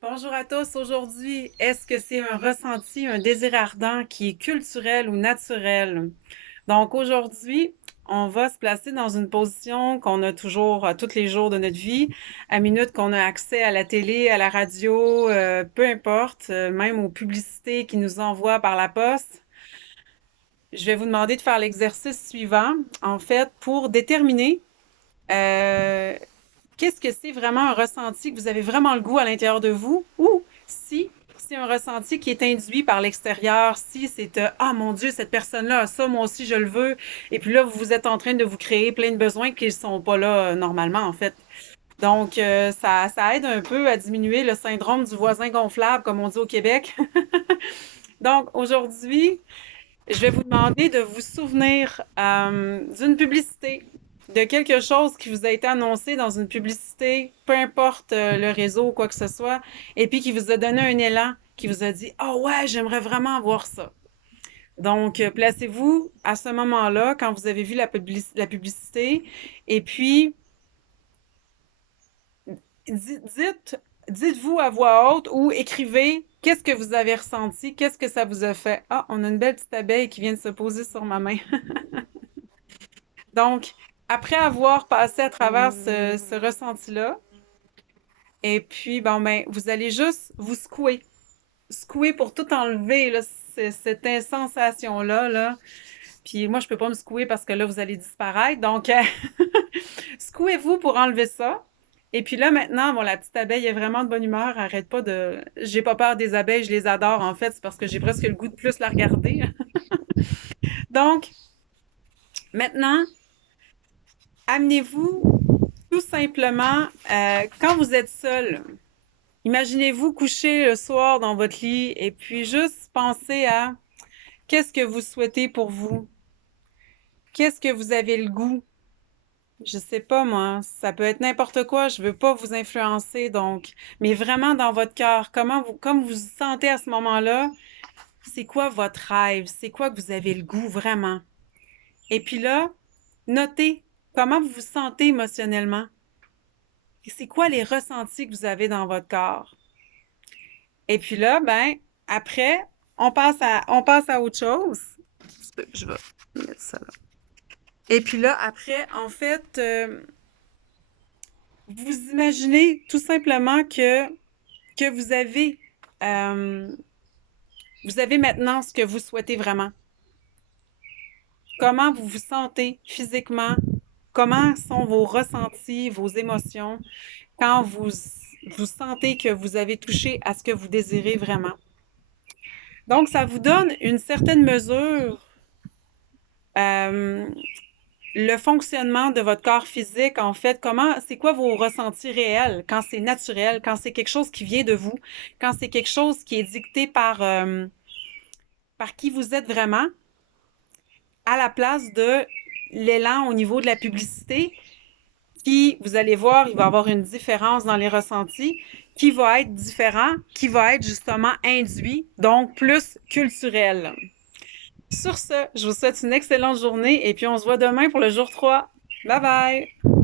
Bonjour à tous. Aujourd'hui, est-ce que c'est un ressenti, un désir ardent qui est culturel ou naturel? Donc aujourd'hui, on va se placer dans une position qu'on a toujours tous les jours de notre vie, à minute qu'on a accès à la télé, à la radio, peu importe, même aux publicités qui nous envoient par la poste. Je vais vous demander de faire l'exercice suivant, en fait, pour déterminer euh, qu'est-ce que c'est vraiment un ressenti que vous avez vraiment le goût à l'intérieur de vous ou si c'est un ressenti qui est induit par l'extérieur, si c'est ah mon Dieu, cette personne-là a ça, moi aussi je le veux, et puis là vous êtes en train de vous créer plein de besoins qui ne sont pas là normalement en fait. Donc ça aide un peu à diminuer le syndrome du voisin gonflable, comme on dit au Québec. Donc aujourd'hui, je vais vous demander de vous souvenir d'une publicité, de quelque chose qui vous a été annoncé dans une publicité, peu importe le réseau ou quoi que ce soit, et puis qui vous a donné un élan, qui vous a dit «Ah ouais, j'aimerais vraiment avoir ça». Donc, placez-vous à ce moment-là, quand vous avez vu la publicité, et puis dites, dites-vous à voix haute ou écrivez qu'est-ce que vous avez ressenti, qu'est-ce que ça vous a fait. Ah, on a une belle petite abeille qui vient de se poser sur ma main. Donc, après avoir passé à travers ce ressenti-là, et puis, bon, ben, vous allez juste vous secouer. Secouer pour tout enlever, là, cette sensation-là, là. Puis moi, je peux pas me secouer parce que là, vous allez disparaître. Donc, secouez-vous pour enlever ça. Et puis là, maintenant, bon, la petite abeille est vraiment de bonne humeur. Arrête pas de... J'ai pas peur des abeilles, je les adore, en fait. C'est parce que j'ai presque le goût de plus la regarder. Donc, maintenant, amenez-vous tout simplement, quand vous êtes seul, imaginez-vous coucher le soir dans votre lit et puis juste pensez à qu'est-ce que vous souhaitez pour vous, qu'est-ce que vous avez le goût. Je sais pas moi, ça peut être n'importe quoi, je veux pas vous influencer donc, mais vraiment dans votre cœur, comme vous vous sentez à ce moment-là, c'est quoi votre rêve, c'est quoi que vous avez le goût vraiment. Et puis là, notez comment vous vous sentez émotionnellement. C'est quoi les ressentis que vous avez dans votre corps. Et puis là, ben, après, on passe à autre chose. Je vais mettre ça là. Et puis là, après, en fait, vous imaginez tout simplement que euh, vous avez maintenant ce que vous souhaitez vraiment. Comment vous vous sentez physiquement? Comment sont vos ressentis, vos émotions quand vous sentez que vous avez touché à ce que vous désirez vraiment? Donc, ça vous donne une certaine mesure euh, le fonctionnement de votre corps physique, en fait, c'est quoi vos ressentis réels quand c'est naturel, quand c'est quelque chose qui vient de vous, quand c'est quelque chose qui est dicté par qui vous êtes vraiment, à la place de l'élan au niveau de la publicité, qui, vous allez voir, il va y avoir une différence dans les ressentis, qui va être différent, qui va être justement induit, donc plus culturel. Sur ce, je vous souhaite une excellente journée et puis on se voit demain pour le jour 3. Bye bye!